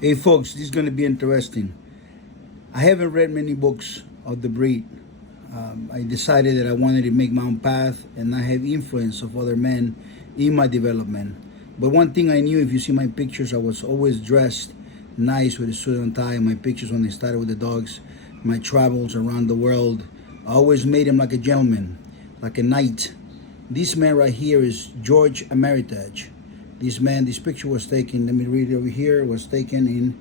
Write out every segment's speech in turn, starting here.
Hey folks, this is going to be interesting. I haven't read many books of the breed. I decided that I wanted to make my own path and not have influence of other men in my development. But one thing I knew, if you see my pictures, I was always dressed nice with a suit and tie. My pictures when I started with the dogs, my travels around the world, I always made him like a gentleman, like a knight. This man right here is George Emeritage. This picture was taken, let me read it over here, was taken in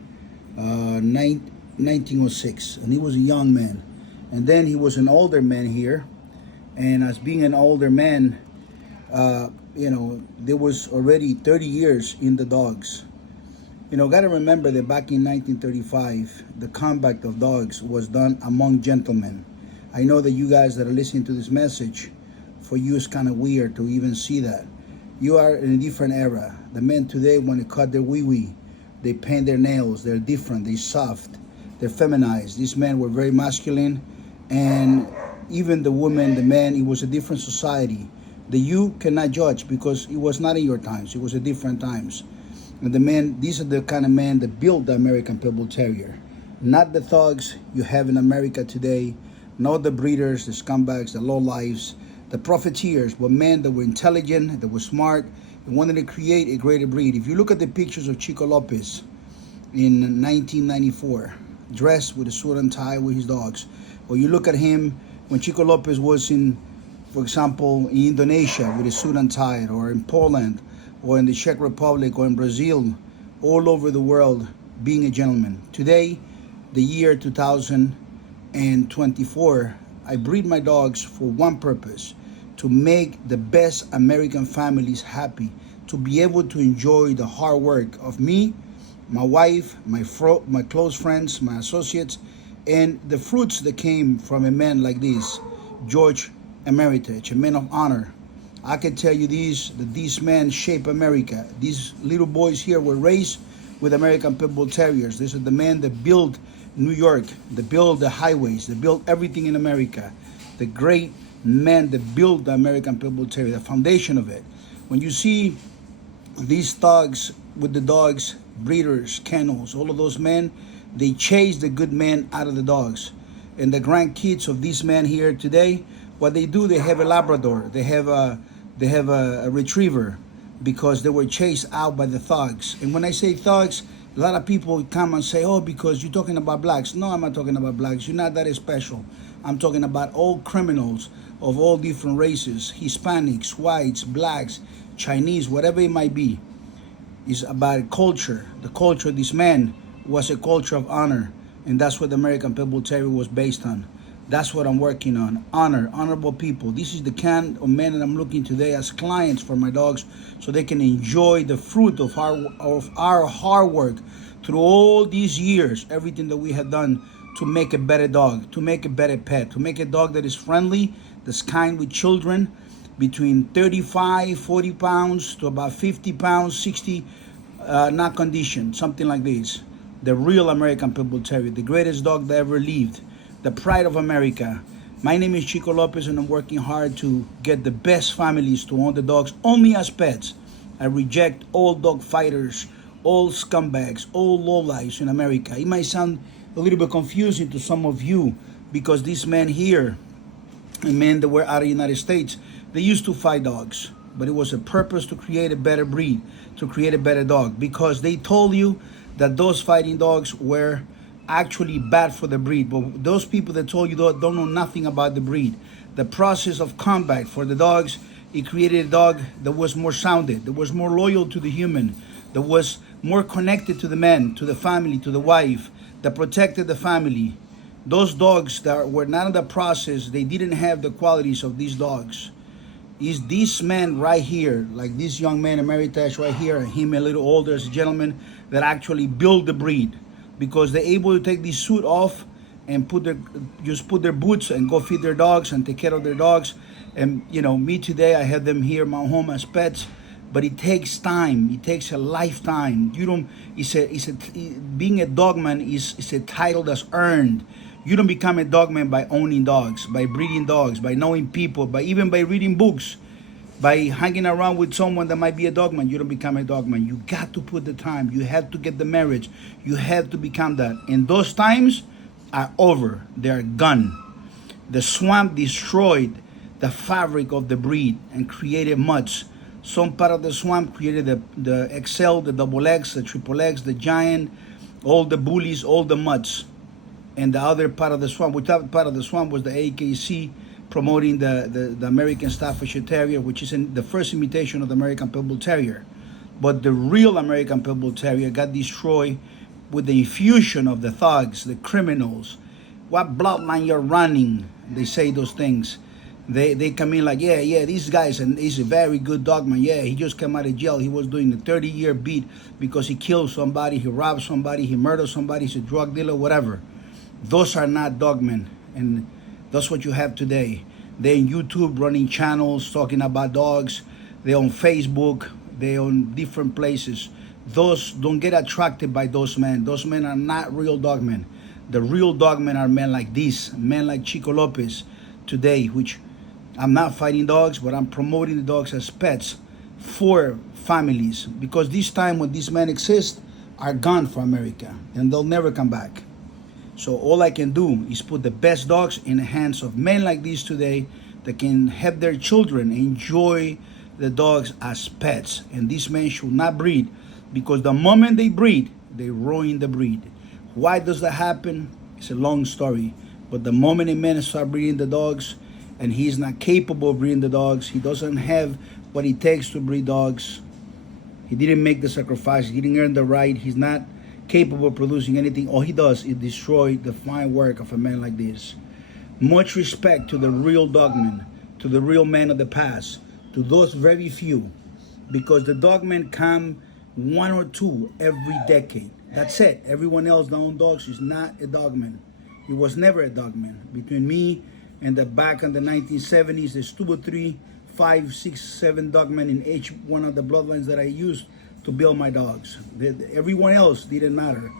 1906, and he was a young man. And then he was an older man here, and as being an older man, there was already 30 years in the dogs. Gotta remember that back in 1935, the combat of dogs was done among gentlemen. I know that you guys that are listening to this message, for you it's kind of weird to even see that. You are in a different era. The men today want to cut their wee-wee. They paint their nails. They're different. They're soft. They're feminized. These men were very masculine. And even the women, the men, it was a different society. The you cannot judge because it was not in your times. It was a different times. And the men, these are the kind of men that built the American Pit Bull Terrier. Not the thugs you have in America today. Not the breeders, the scumbags, the lowlifes, the profiteers, but men that were intelligent, that were smart, and wanted to create a greater breed. If you look at the pictures of Chico Lopez in 1994, dressed with a suit and tie with his dogs, or you look at him when Chico Lopez was in, for example, in Indonesia with a suit and tie, or in Poland, or in the Czech Republic, or in Brazil, all over the world, being a gentleman. Today, the year 2024, I breed my dogs for one purpose: to make the best American families happy, to be able to enjoy the hard work of me, my wife, my close friends, my associates, and the fruits that came from a man like this, George Emeritage, a man of honor. I can tell you that these men shape America. These little boys here were raised with American Pit Bull Terriers. These are the men that built New York, they built the highways, they built everything in America. The great men that built the American Pit Bull Terrier, the foundation of it. When you see these thugs with the dogs, breeders, kennels, all of those men, they chase the good men out of the dogs. And the grandkids of these men here today, what they do, they have a Labrador, they have a retriever, because they were chased out by the thugs. And when I say thugs, a lot of people come and say, oh, because you're talking about blacks. No, I'm not talking about blacks. You're not that special. I'm talking about all criminals of all different races, Hispanics, whites, blacks, Chinese, whatever it might be. It's about culture. The culture of this man was a culture of honor. And that's what the American Pit Bull Terrier was based on. That's what I'm working on. Honor, honorable people. This is the kind of men that I'm looking today as clients for my dogs, so they can enjoy the fruit of our hard work through all these years, everything that we have done to make a better dog, to make a better pet, to make a dog that is friendly, that's kind with children, between 35, 40 pounds to about 50 pounds, 60, not conditioned, something like this. The real American Pit Bull Terrier, the greatest dog that ever lived. The pride of America. My name is Chico Lopez, and I'm working hard to get the best families to own the dogs only as pets. I reject all dog fighters, all scumbags, all lowlifes in America. It might sound a little bit confusing to some of you, because these men here, and men that were out of the United States, they used to fight dogs. But it was a purpose to create a better breed, to create a better dog, because they told you that those fighting dogs were actually bad for the breed. But those people that told you don't know nothing about the breed. The process of combat for the dogs, it created a dog that was more sounded, that was more loyal to the human, that was more connected to the man, to the family, to the wife, that protected the family. Those dogs that were not in the process, they didn't have the qualities of these dogs. Is this man right here, like this young man Emeritage right here, and him a little older as a gentleman, that actually built the breed, because they're able to take this suit off and put their boots and go feed their dogs and take care of their dogs. And me today, I have them here in my home as pets, but it takes time. It takes a lifetime. Being a dogman is a title that's earned. You don't become a dogman by owning dogs, by breeding dogs, by knowing people, even by reading books. By hanging around with someone that might be a dogman, you don't become a dogman. You got to put the time. You have to get the marriage. You have to become that. And those times are over. They are gone. The swamp destroyed the fabric of the breed and created muds. Some part of the swamp created the XL, the double X, the triple X, the giant, all the bullies, all the muds. And the other part of the swamp, which part of the swamp was the AKC, promoting the American Staffordshire Terrier, which is the first imitation of the American Pit Bull Terrier. But the real American Pit Bull Terrier got destroyed with the infusion of the thugs, the criminals. What bloodline you're running? They say those things. They come in like, yeah, these guys, and he's a very good dogman. Yeah, he just came out of jail. He was doing a 30-year beat because he killed somebody, he robbed somebody, he murdered somebody, he's a drug dealer, whatever. Those are not dogmen, and that's what you have today. They're in YouTube running channels talking about dogs. They're on Facebook. They're on different places. Those don't get attracted by those men. Those men are not real dogmen. The real dogmen are men like this, men like Chico Lopez today, which I'm not fighting dogs, but I'm promoting the dogs as pets for families, because this time when these men exist are gone for America and they'll never come back. So all I can do is put the best dogs in the hands of men like these today that can have their children enjoy the dogs as pets. And these men should not breed, because the moment they breed, they ruin the breed. Why does that happen? It's a long story. But the moment a man starts breeding the dogs and he's not capable of breeding the dogs, he doesn't have what it takes to breed dogs. He didn't make the sacrifice. He didn't earn the right. He's not capable of producing anything. All he does is destroy the fine work of a man like this. Much respect to the real dogmen, to the real men of the past, to those very few, because the dogmen come one or two every decade. That's it. Everyone else that owns dogs is not a dogman. He was never a dogman. Between me and the back in the 1970s, there's 2 or 3, 5, 6, 7 dogmen in each one of the bloodlines that I used to build my dogs. Everyone else didn't matter.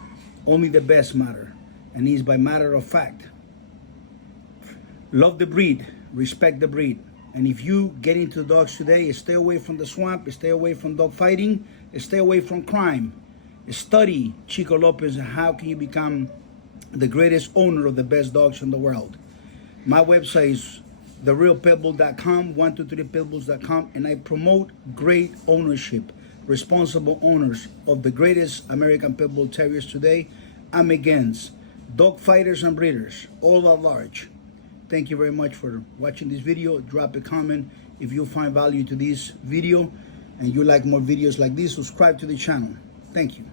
Only the best matter. And it's by matter of fact. Love the breed. Respect the breed. And if you get into dogs today, stay away from the swamp, stay away from dog fighting, stay away from crime. Study Chico Lopez and how can you become the greatest owner of the best dogs in the world. My website is therealpitbull.com, 123pitbulls.com, and I promote great ownership, responsible owners of the greatest American Pit Bull Terriers today. I'm against dog fighters and breeders, all at large. Thank you very much for watching this video. Drop a comment if you find value to this video and you like more videos like this. Subscribe to the channel. Thank you.